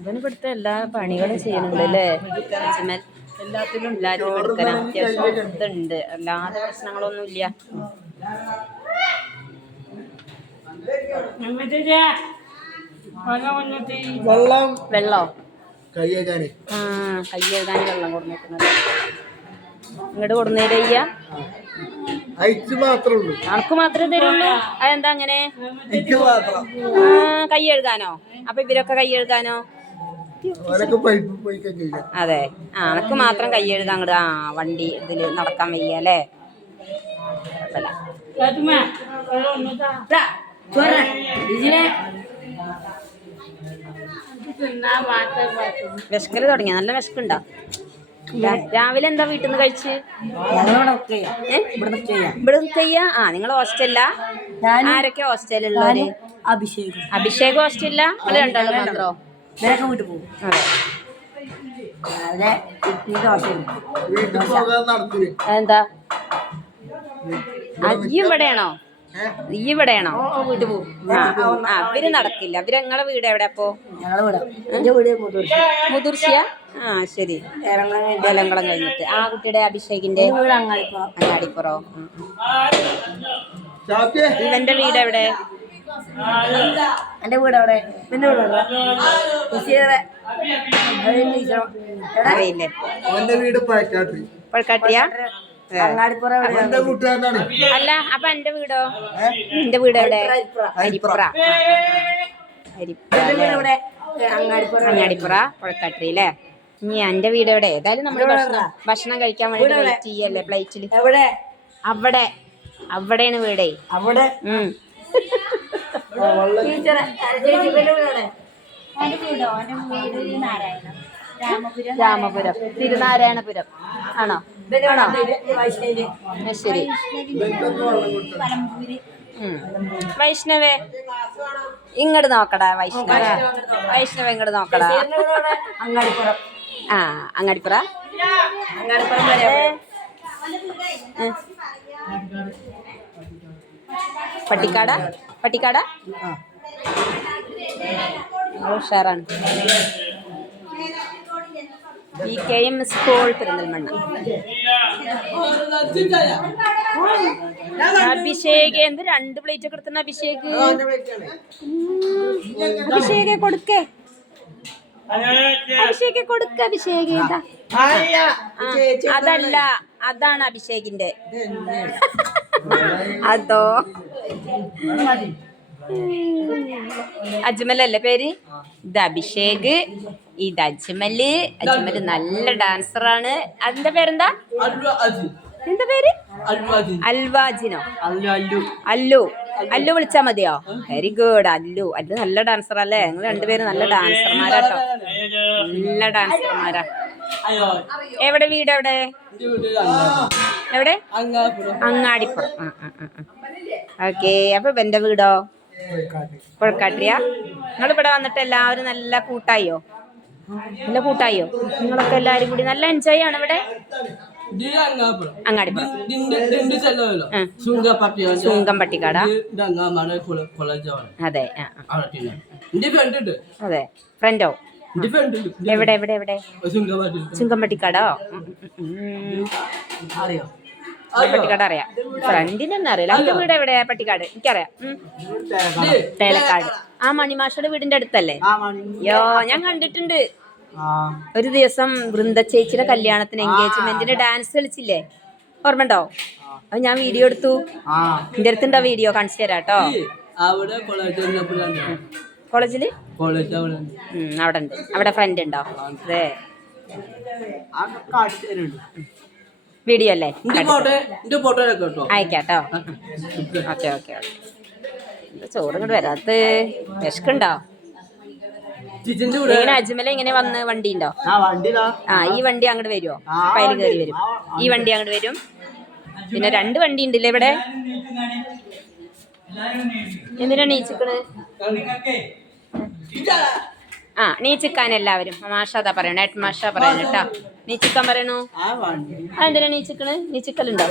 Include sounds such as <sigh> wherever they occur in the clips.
ഇവന് ഇവിടുത്തെ എല്ലാ പണികളും ചെയ്യുന്നുണ്ട് അല്ലേ എല്ലാത്തിലും എല്ലാത്തിലും എടുക്കണം അത്യാവശ്യം ഇതുണ്ട്. അല്ലാതെ പ്രശ്നങ്ങളൊന്നും ഇല്ല വെള്ളം. വെള്ളോ? കൈ എഴുതാൻ വെള്ളം കൊടുക്കുന്നത് ഇങ്ങോട്ട് കൊടുന്നേരയ്യ. അയച്ച് മാത്രമേ ഉള്ളൂ. അനക്ക് മാത്രമേ തരുള്ളൂ? അതെന്താ അങ്ങനെ? എനിക്ക് മാത്രം. ആ, കൈ എഴുതാനോ അപ്പൊ ഇവരൊക്കെ കൈ എഴുതാനോ അതെ. അനക്ക് മാത്രം കൈ എഴുതാൻ അങ്ങോട്ട് ആ വണ്ടി ഇതിൽ നടക്കാൻ വയ്യ അല്ലേ. വിശക്കൽ തുടങ്ങിയ? നല്ല വിശക്കുണ്ടോ? രാവിലെ എന്താ വീട്ടിൽ നിന്ന് കഴിച്ച്? ഇവിടെ ചെയ്യാ? ആ നിങ്ങൾ ഹോസ്റ്റലാ ആരൊക്കെ ഹോസ്റ്റലുള്ളവര് അഭിഷേക്. അഭിഷേക് ഹോസ്റ്റലില്ല രണ്ടാളും മാത്രോ? വീട്ടിൽ പോകും. ആ, ഈ ഇവിടെയാണോ? ഈ ഇവിടെയാണോ? വീട്ടിൽ പോകും. ആ ആ, അവർ നടക്കില്ല. അവർ ഞങ്ങളെ വീട്. എവിടെ അപ്പോ മുതിർച്ചിയ ആ ശരി. ഏലംകുളം കഴിഞ്ഞിട്ട്. ആ കുട്ടിയുടെ അഭിഷേകിന്റെ അങ്ങാടിപ്പുറോ. ഇവന്റെ വീട് എവിടെ? എന്റെ വീട് അവിടെ. പിന്നെ അറിയില്ലേ? വീട് പഴക്കാട്ടിയ അങ്ങാടിപ്പുറം എവിടെ അവന്റെ കൂട്ടുകാരനാണ്? അല്ല അപ്പൊ എന്റെ വീടോ? എന്റെ വീട് എവിടെ? വീട് അല്ലേ? ഇവിടെ? അങ്ങാടിപ്പുറം അങ്ങാടിപ്പുറ പുഴക്കാട്ടി അല്ലേ? ഇനി എന്റെ വീട് എവിടെ? ഏതായാലും നമ്മൾ ഭക്ഷണം ഭക്ഷണം കഴിക്കാൻ വേണ്ടി വെയിറ്റ് ചെയ്യല്ലേ പ്ലേറ്റിൽ എവിടെ? അവിടെ. അവിടെയാണ് വീടേ. അവിടെ? ഉം. ടീച്ചറെ ചേച്ചി ഇവന്റെ വീട് എവിടെ? രാമപുരം തിരുനാരായണപുരം. ആണോ? വീട് ശരി. വൈഷ്ണവേ? ഇങ്ങോട്ട് നോക്കടാ വൈഷ്ണവ. വൈഷ്ണവ ഇങ്ങോട്ട് നോക്കടാ. അങ്ങാടിപ്പുറം. ആ അങ്ങാടിപ്പുറ. അങ്ങാടിപ്പുറം. പട്ടിക്കാട? പട്ടിക്കാട? ഉഷാറാണ്. ഈ K M school Perinthalmanna. Abhishek എന്ത് രണ്ട് പ്ലേറ്റ് ഒക്കെ എടുത്തുന്ന അഭിഷേക്? അഭിഷേകെ കൊടുക്കേ. അഭിഷേകെ കൊടുക്ക അഭിഷേക് അതല്ല അതാണ് അഭിഷേകിന്റെ. അതോ. അജ്മലല്ലേ പേര്? ഇത് അഭിഷേക്. ഇത് അജ്മൽ. അജ്മൽ നല്ല ഡാൻസറാണ് അതിന്റെ പേരെന്താ? എന്താ പേര്? അൽവാജിനോ? അല്ലു അല്ലു. വിളിച്ചാ മതിയോ? Very good Allu. അല്ലു നല്ല ഡാൻസർ അല്ലേ നിങ്ങൾ രണ്ടുപേരും നല്ല ഡാൻസർമാരാട്ടോ നല്ല ഡാൻസർമാരാ എവിടെ വീട് എവിടെ എവിടെ? അങ്ങാടിപ്പുറം. ആ ആ ആ ഓക്കെ അപ്പൊ എന്റെ വീടോ? പുഴക്കാട്ടിയാ നിങ്ങൾ ഇവിടെ വന്നിട്ട് എല്ലാവരും നല്ല കൂട്ടായോ? നല്ല കൂട്ടായോ? നിങ്ങളൊക്കെ എല്ലാരും കൂടി നല്ല എൻജോയ് ആണ് ഇവിടെ? അങ്ങാടിപ്പുറം പട്ടിക്കാട? അതെ. അതെ. ഫ്രണ്ടോ എവിടെ എവിടെ എവിടെ? ചുങ്കമ്പട്ടിക്കാടോ അറിയോ? പട്ടിക്കാട് അറിയാം. ഫ്രണ്ടിനൊന്നും അറിയില്ല. എന്റെ വീട് എവിടെയാ പട്ടിക്കാട്? എനിക്കറിയാം. തേലക്കാട്. ആ മണിമാഷയുടെ വീടിന്റെ അടുത്തല്ലേ? യോ ഞാൻ കണ്ടിട്ടുണ്ട്. ഒരു ദിവസം വൃന്ദ ചേച്ചിയുടെ കല്യാണത്തിന് എൻഗേജ്മെന്റിന് ഡാൻസ് കളിച്ചില്ലേ? ഓർമ്മണ്ടോ അപ്പൊ ഞാൻ വീഡിയോ എടുത്തു. എന്റെ അടുത്തുണ്ടോ വീഡിയോ? കാണിച്ചു തരാം കേട്ടോ. കോളേജിൽ? അവിടെ ഉണ്ട്. അവിടെ ഫ്രണ്ട് ഉണ്ടോ? അതെ. വീഡിയോ അല്ലേ? അയക്കാട്ടോ. Okay okay. ഓക്കെ ചോറ് കൂടെ വരാത്ത വിശക്കുണ്ടോ? ഇങ്ങനെ അജ്മല ഇങ്ങനെ വന്ന് വണ്ടി ഉണ്ടോ? ആ ഈ വണ്ടി അങ്ങോട്ട് വരുമോ പയൽ കയറി വരും. ഈ വണ്ടി അങ്ങോട്ട് വരും. പിന്നെ രണ്ട് വണ്ടി ഉണ്ടല്ലേ ഇവിടെ? എന്തിനാണ് നീച്ചിക്കണ്? ആ നീച്ചിക്കാൻ എല്ലാവരും. മാഷ അതാ പറയണ മാഷാ മാഷ പറയണ കേട്ടോ. നീച്ചിക്കാൻ പറയണു? ആ നീ അതെന്തിനാ നീച്ചിക്കണ്? നീച്ചിക്കലുണ്ടോ?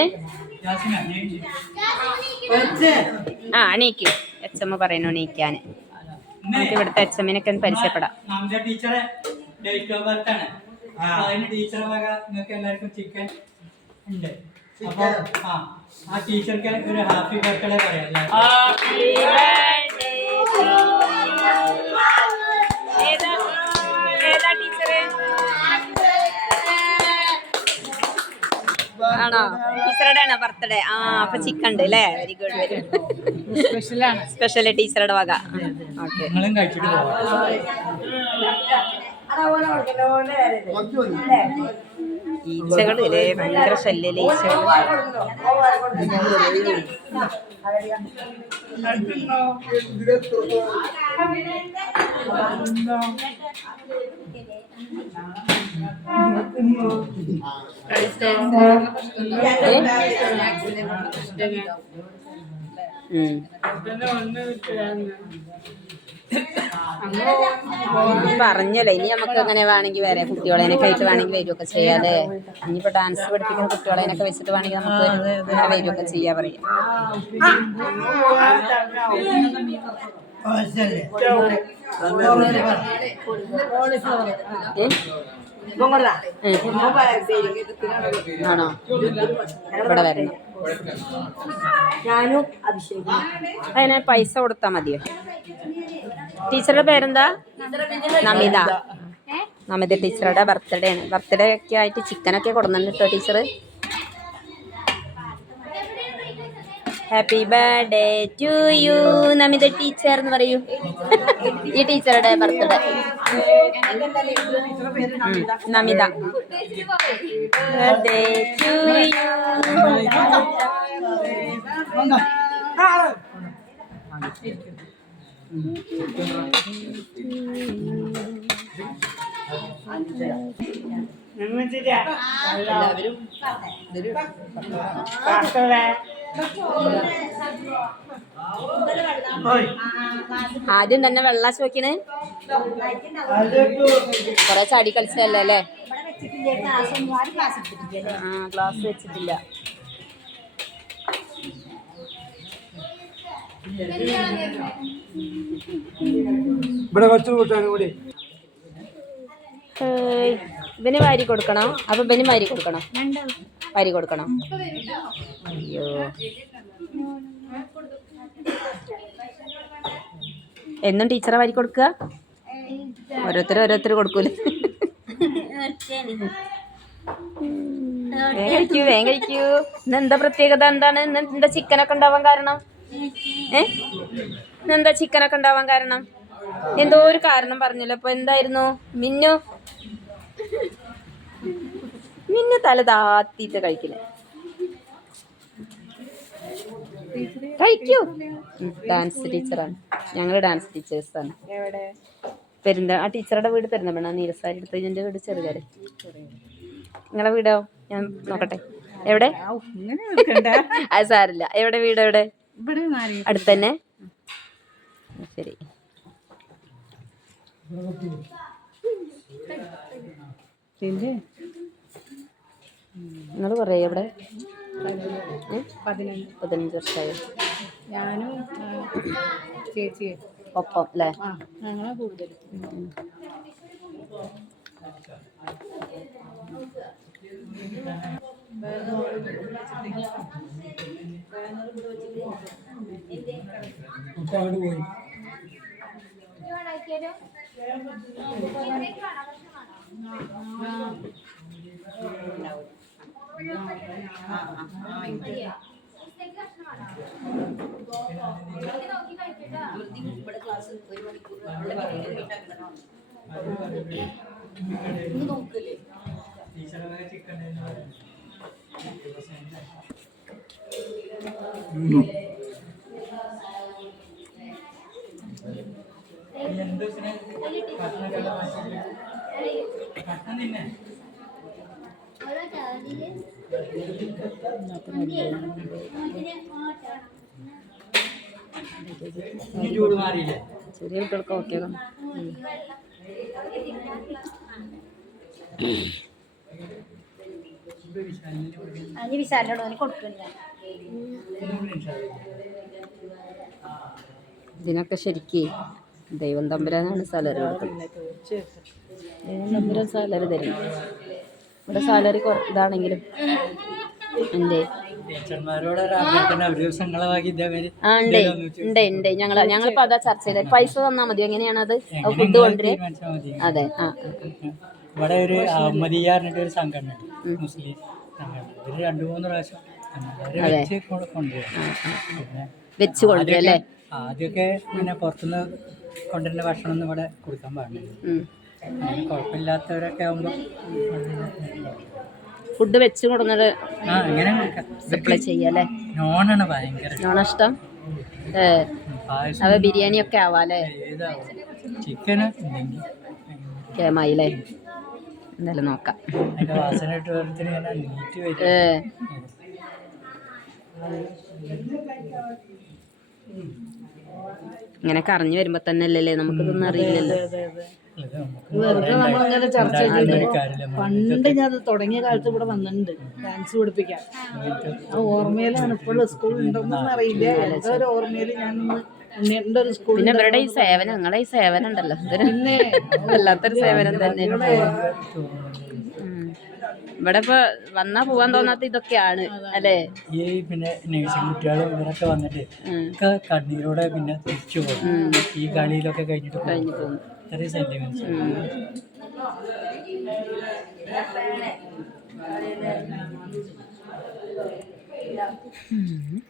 ഏ? ആ എണീക്കൂ എച്ച് എമ്മ പറയണു എണീക്കാന് നമുക്ക് ഇവിടുത്തെ എച്ച് എമ്മിനൊക്കെ ഒന്ന് പരിചയപ്പെടാം. നമ്മുടെ ടീച്ചറെ ഡേറ്റ് ഓഫ് ബർത്ത് ആണ്. അപ്പൊ അതിന് ടീച്ചറെ വക നിങ്ങൾക്ക് എല്ലാവർക്കും ചിക്കൻ ഉണ്ട്. അപ്പൊ ആ ആ ടീച്ചർക്ക് ഒരു ഹാപ്പി ബർത്ത്ഡേ പറയാം. ആണോ? ടീച്ചറുടെ ആണോ ബർത്ത്ഡേ ആ അപ്പൊ ചിക്കൻ ഉണ്ട് അല്ലേ very good very good special ടീച്ചറുടെ വക. ഓക്കെ ഇല്ലേ? ഭയങ്കര ശല്യല്ലേ ഈച്ചകൾ ഉം. പറഞ്ഞല്ലോ ഇനി നമുക്ക് അങ്ങനെ വേണമെങ്കിൽ വരെ കുട്ടികളെനൊക്കെ ആയിട്ട് വേണമെങ്കിൽ വരികയൊക്കെ ചെയ്യാതെ ഇനിയിപ്പോ ഡാൻസ് പഠിപ്പിക്കുന്ന കുട്ടികളെനൊക്കെ വെച്ചിട്ട് വേണമെങ്കിൽ നമുക്ക് അങ്ങനെ വരുമൊക്കെ ചെയ്യാ പറയാം. ഏ? ആണോ? ഇവിടെ വരണം. ഞാനും അഭിഷേകും. അതിന് പൈസ കൊടുത്താൽ മതിയോ? ടീച്ചറുടെ പേരെന്താ? നമിത. നമിത. ടീച്ചറുടെ ബർത്ത്ഡേ ആണ് ബർത്ത്ഡേ ഒക്കെ ആയിട്ട് ചിക്കനൊക്കെ കൊടുക്കുന്നുണ്ട് കേട്ടോ teacher happy birthday to you Namitha teacher എന്ന് പറയൂ. ഈ ടീച്ചറുടെ birthday Namitha. Birthday to you ആദ്യം തന്നെ വെള്ളാശ് വെക്കണ്. കൊറേ ചാടി കളിച്ചല്ലേ അല്ലേ? ആ ഗ്ലാസ് വെച്ചിട്ടില്ല. ഇവിടെ കുറച്ച് കൂട്ടാനും കൂടി. ഏയ്, ഇവന് വാരി കൊടുക്കണോ. അപ്പൊ ഇവന് വാരി കൊടുക്കണോ. വാരി കൊടുക്കണോ. അയ്യോ. എന്നും ടീച്ചറെ വാരി കൊടുക്കുക ഓരോരുത്തർ ഓരോരുത്തർ കൊടുക്കൂലേ. വേഗം കഴിക്കൂ വേഗം കഴിക്കൂ. എന്താ പ്രത്യേകത? എന്താണ്? ഇന്ന് എന്താ ചിക്കനൊക്കെ ഉണ്ടാവാൻ കാരണം? ഏ? ഇന്ന് എന്താ ചിക്കനൊക്കെ ഉണ്ടാവാൻ കാരണം? എന്തോ ഒരു കാരണം പറഞ്ഞല്ലോ. അപ്പൊ എന്തായിരുന്നു? മിന്നു? മിന്നു തല താത്തിട്ട് കഴിക്കണേ കഴിക്കൂ. ഡാൻസ് ടീച്ചറാണ് ഞങ്ങൾ ഡാൻസ് ടീച്ചേഴ്സ് ടീച്ചേഴ്സാണ് പെരുന്ത ആ ടീച്ചറുടെ വീട് പെരുന്തമണ്ണ നീരസാരി എടുത്ത് ഇതിന്റെ വീട് ചെറുകാരെ. നിങ്ങളെ വീടോ? ഞാൻ നോക്കട്ടെ. എവിടെ? അത് <laughs> സാരില്ല. എവിടെ വീട് എവിടെ? അടുത്തന്നെ. ശരി. നിങ്ങൾ കുറേ എവിടെ? ഏ? പതിനഞ്ച്. വർഷമായി ഞാനും ഒപ്പം അല്ലേ? ആ ഞങ്ങളെ കൂടുതൽ ടീച്ചറെ വക ചിക്കൻ എന്ത് കട്ടൻ തിന്നെ? ഇനി ചൂട് മാറിയില്ലേ ചെറിയ കുട്ടികൾക്ക് ഓക്കെ അവന് കൊടുക്കില്ല ഇതിനൊക്കെ ശരിക്ക് ദൈവം തമ്പുരാനാണ് സാലറി കൊടുക്കുന്നത്. ദൈവം തമ്പുരാൻ സാലറി തരും. ഇവിടെ സാലറി ഇതാണെങ്കിലും. എന്റെ ഉണ്ട്. ഉണ്ട് ഉണ്ട്. ഞങ്ങൾ ഞങ്ങളിപ്പോൾ അതാ ചർച്ച ചെയ്തത് പൈസ തന്നാ മതി. എങ്ങനെയാണത് ഫുഡ് കൊണ്ടുവരെ അതെ ആ. ഇവിടെ ഒരു അഹമ്മദിയ പറഞ്ഞിട്ട് ഒരു സംഘടന മുസ്ലിം സംഘടന. ഒരു രണ്ട് മൂന്ന് പ്രാവശ്യം. വെച്ച് കൊണ്ട് കൊണ്ടുവരും. ആദ്യമൊക്കെ ഇങ്ങനെ പുറത്തുനിന്ന് കൊണ്ടുവരുന്ന ഭക്ഷണം ഒന്നും ഇവിടെ കൊടുക്കാൻ പാടില്ല. കുഴപ്പമില്ലാത്തവരൊക്കെ ആകുമ്പോൾ ഫുഡ് വെച്ച് കൊടുക്കുന്നത് ആ അങ്ങനെ കൊടുക്കാം. സപ്ലൈ ചെയ്യല്ലേ നോണാണ് ഭയങ്കര. പായസം അവ ബിരിയാണി ഒക്കെ ആവാല്ലേ ചിക്കൻ കേമായില്ലേ? എന്തായാലും നോക്കാം. ഇങ്ങനെ കറഞ്ഞു വരുമ്പോ തന്നെ അല്ലല്ലേ? നമുക്കിതൊന്നും അറിയില്ലല്ലോ. വെറുതെ നമ്മളങ്ങനെ ചർച്ച കാര്യമില്ല പണ്ട് ഞാൻ തുടങ്ങിയ കാലത്ത് ഇവിടെ വന്നിട്ടുണ്ട്. ഡാൻസ് പഠിപ്പിക്കാൻ. ആ ഓർമ്മയിലാണ് ഇപ്പോഴും സ്കൂൾ ഉണ്ടോന്നൊന്നും അറിയില്ല. എന്തോ ഒരു ഓർമ്മയിൽ ഞാൻ ഉണ്ണിയേട്ടന്റെ ഒരു സ്കൂൾ പിന്നെ ഇവരുടെ ഈ സേവനം നിങ്ങളെ ഈ സേവനം ഉണ്ടല്ലോ. പിന്നെ <laughs> വല്ലാത്തൊരു സേവനം തന്നെ ഇവിടെ ഇപ്പൊ വന്നാ പോവാൻ തോന്നാത്ത ഇതൊക്കെയാണ് അല്ലേ? ഈ പിന്നെ നേഴ്സിംഗ് കുട്ടികളും ഇവരൊക്കെ വന്നിട്ട്. കണ്ണീരോടെ പിന്നെ തിരിച്ചു പോകും. ഈ കളിയിലൊക്കെ കഴിഞ്ഞിട്ട് പോകും. കഴിഞ്ഞു പോകുന്നു ഇത്രയും സെന്റിമെന്റ്സ് ഉം, ഉം.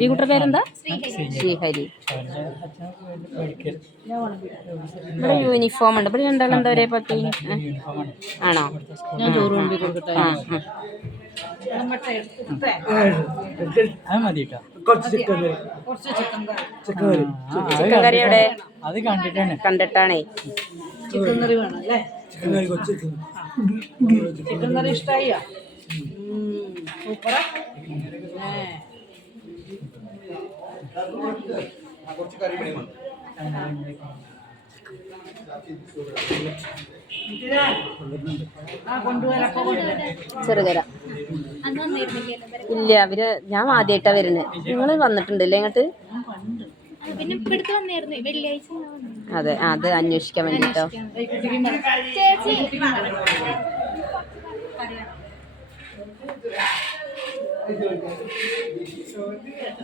ഈ കുട്ടിയുടെ പേരെന്താ? ശ്രീഹരി. ഇവിടെ യൂണിഫോം ഉണ്ട്. ഇവിടെ രണ്ടാളും എന്താ ഒരേ പറ്റി ആണോ? ഞാൻ ചോറ് കൊണ്ടു കൊടുക്കട്ടെ. ചിക്കൻ കറി. എവിടെ? അത് കണ്ടിട്ടാണ്. കണ്ടിട്ടാണേ. ചിക്കൻ കറി വേണം അല്ലേ? ചിക്കൻ കറി കുറച്ച് ചിക്കൻ കുറച്ച് കറി സൂപ്പറാ ചെറുകര. വന്നിരുന്നില്ലേ ഇല്ല അവർ ഞാൻ ആദ്യമായിട്ടാ വരുന്നത് നിങ്ങൾ വന്നിട്ടുണ്ടല്ലേ ഇങ്ങോട്ട്? അതെ അത് അന്വേഷിക്കാൻ വേണ്ടിട്ടോ. 哎，对对对，手电。